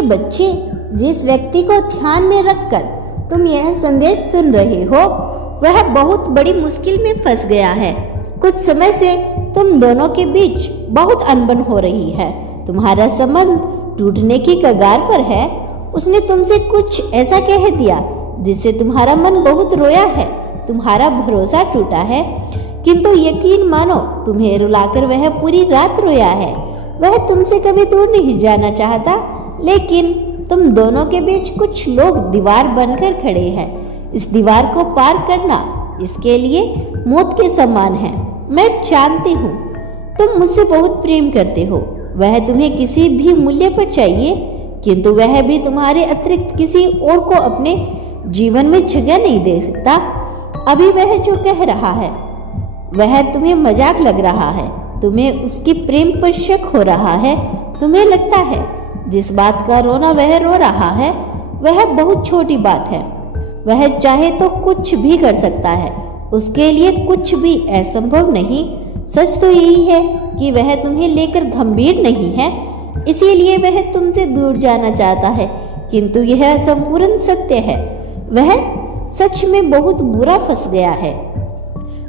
मेरे बच्चे, जिस व्यक्ति को ध्यान में रखकर तुम यह संदेश सुन रहे हो वह बहुत बड़ी मुश्किल में फंस गया है। कुछ समय से तुम दोनों के बीच बहुत अनबन हो रही है। तुम्हारा संबंध टूटने की कगार पर है। उसने तुमसे कुछ ऐसा कह दिया जिससे तुम्हारा मन बहुत रोया है। तुम्हारा भरोसा टूटा है, किंतु यकीन मानो तुम्हें रुलाकर वह पूरी रात रोया है। वह तुमसे कभी दूर नहीं जाना चाहता, लेकिन तुम दोनों के बीच कुछ लोग दीवार बनकर खड़े हैं। इस दीवार को पार करना इसके लिए मौत के समान है। मैं जानती हूँ तुम मुझसे बहुत प्रेम करते हो। वह तुम्हें किसी भी मूल्य पर चाहिए, किंतु वह भी तुम्हारे अतिरिक्त किसी और को अपने जीवन में जगह नहीं दे सकता। अभी वह जो कह रहा है वह तुम्हें मजाक लग रहा है। तुम्हें उसकी प्रेम पर शक हो रहा है। तुम्हें लगता है जिस बात का रोना वह रो रहा है वह बहुत छोटी बात है। वह चाहे तो कुछ भी कर सकता है, उसके लिए कुछ भी असंभव नहीं। सच तो यही है कि वह तुम्हें लेकर गंभीर नहीं है, इसीलिए वह तुमसे दूर जाना चाहता है। किंतु यह संपूर्ण सत्य है, वह सच में बहुत बुरा फंस गया है।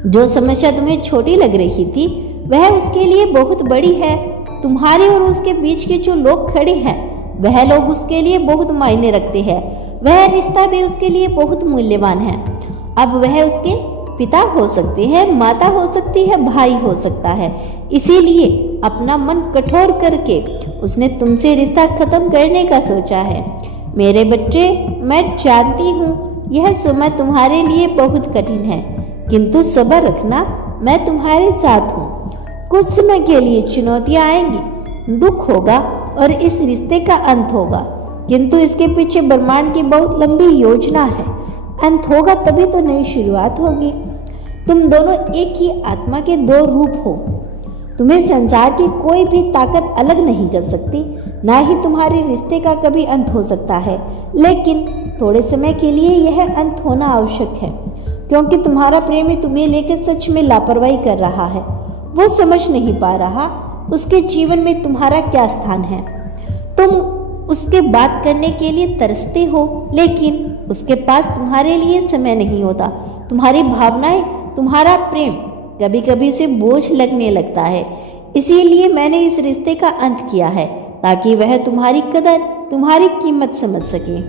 जो समस्या तुम्हें छोटी लग रही थी वह उसके लिए बहुत बड़ी है। तुम्हारे और उसके बीच के जो लोग खड़े हैं वह लोग उसके लिए बहुत मायने रखते हैं। वह रिश्ता भी उसके लिए बहुत मूल्यवान है। अब वह उसके पिता हो सकते हैं, माता हो सकती है, भाई हो सकता है। इसीलिए अपना मन कठोर करके उसने तुमसे रिश्ता खत्म करने का सोचा है। मेरे बच्चे, मैं जानती हूँ यह समय तुम्हारे लिए बहुत कठिन है, किंतु सब्र रखना, मैं तुम्हारे साथ हूँ। कुछ समय के लिए चुनौतियां आएंगी, दुख होगा और इस रिश्ते का अंत होगा, किंतु इसके पीछे ब्रह्मांड की बहुत लंबी योजना है। अंत होगा तभी तो नई शुरुआत होगी। तुम दोनों एक ही आत्मा के दो रूप हो। तुम्हें संसार की कोई भी ताकत अलग नहीं कर सकती, ना ही तुम्हारे रिश्ते का कभी अंत हो सकता है। लेकिन थोड़े समय के लिए यह अंत होना आवश्यक है, क्योंकि तुम्हारा प्रेमी तुम्हें लेकर सच में लापरवाही कर रहा है। वो समझ नहीं पा रहा उसके जीवन में तुम्हारा क्या स्थान है। तुम उसके बात करने के लिए तरसते हो, लेकिन उसके पास तुम्हारे लिए समय नहीं होता। तुम्हारी भावनाएं, तुम्हारा प्रेम कभी कभी उसे बोझ लगने लगता है। इसीलिए मैंने इस रिश्ते का अंत किया है, ताकि वह तुम्हारी कदर, तुम्हारी कीमत समझ सके,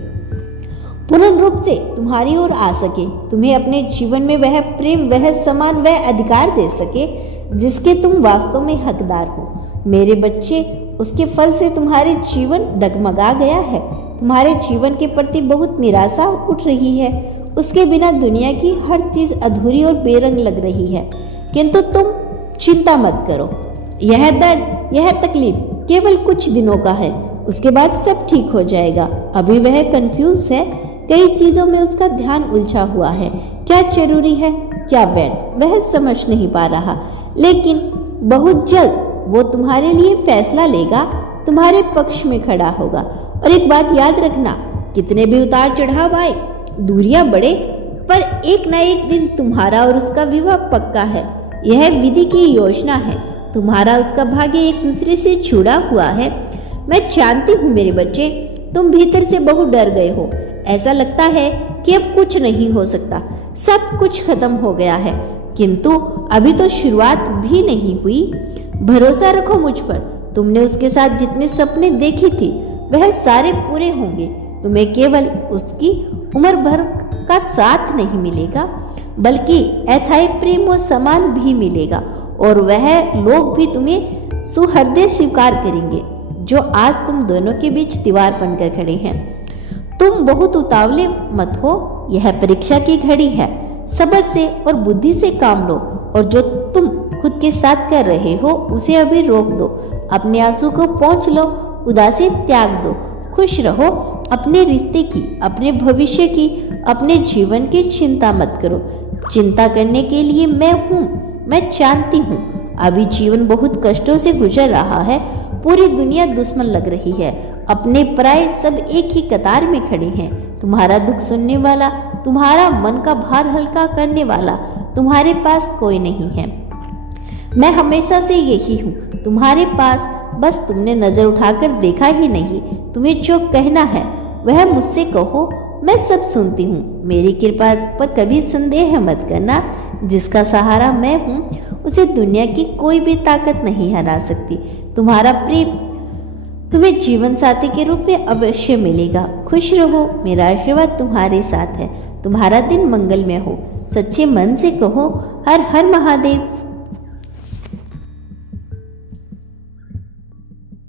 पूर्ण रूप से तुम्हारी ओर आ सके, तुम्हें अपने जीवन में वह प्रेम, वह सम्मान, वह अधिकार दे सके जिसके तुम वास्तव में हकदार हो। मेरे बच्चे, उसके फल से तुम्हारे जीवन डगमगा गया है। तुम्हारे जीवन के प्रति बहुत निराशा उठ रही है। उसके बिना दुनिया की हर चीज अधूरी और बेरंग लग रही है, किंतु तुम चिंता मत करो। यह दर्द, यह तकलीफ केवल कुछ दिनों का है, उसके बाद सब ठीक हो जाएगा। अभी वह कंफ्यूज है, कई चीजों में उसका ध्यान उलझा हुआ है। क्या जरूरी है, क्या व्यर्थ, वह समझ नहीं पा रहा। लेकिन बहुत जल्द वो तुम्हारे लिए फैसला लेगा, तुम्हारे पक्ष में खड़ा होगा। और एक बात याद रखना, कितने भी उतार चढ़ाव आए, दूरियां बढ़े, पर एक ना एक दिन तुम्हारा और उसका विवाह पक्का है। यह विधि की योजना है। तुम्हारा उसका भाग्य एक दूसरे से जुड़ा हुआ है। मैं जानती हूँ मेरे बच्चे, तुम भीतर से बहुत डर गए हो। ऐसा लगता है कि अब कुछ नहीं हो सकता, सब कुछ खत्म हो गया है, किंतु अभी तो शुरुआत भी नहीं हुई। भरोसा रखो मुझ पर। तुमने उसके साथ जितने सपने देखे थे वह सारे पूरे होंगे। तुम्हें केवल उसकी उम्र भर का साथ नहीं मिलेगा, बल्कि अथाई प्रेम और सम्मान भी मिलेगा। और वह लोग भी तुम्हें सुहृदय स्वीकार करेंगे जो आज तुम दोनों के बीच दीवार बनकर खड़े हैं। तुम बहुत उतावले मत हो, यह परीक्षा की घड़ी है। सब्र से और बुद्धि से काम लो, और जो तुम खुद के साथ कर रहे हो उसे अभी रोक दो। अपने आंसू को पोंछ लो, उदासी त्याग दो, खुश रहो। अपने रिश्ते की, अपने भविष्य की, अपने जीवन की चिंता मत करो। चिंता करने के लिए मैं हूँ। मैं जानती हूँ अभी जीवन बहुत कष्टों से गुजर रहा है। पूरी दुनिया दुश्मन लग रही है, अपने पराये सब एक ही कतार में खड़े हैं। तुम्हारा दुख सुनने वाला, तुम्हारा मन का भार हल्का करने वाला तुम्हारे पास कोई नहीं है। मैं हमेशा से यही हूँ, तुम्हारे पास बस तुमने नजर उठाकर देखा ही नहीं। तुम्हें जो कहना है वह मुझसे कहो, मैं सब सुनती हूँ। मेरी कृपा पर कभी संदेह मत करना। जिसका सहारा मैं हूँ उसे दुनिया की कोई भी ताकत नहीं हरा सकती। तुम्हारा प्रेम तुम्हें जीवन साथी के रूप में अवश्य मिलेगा। खुश रहो, मेरा आशीर्वाद तुम्हारे साथ है। तुम्हारा दिन मंगलमय हो। सच्चे मन से कहो, हर हर महादेव।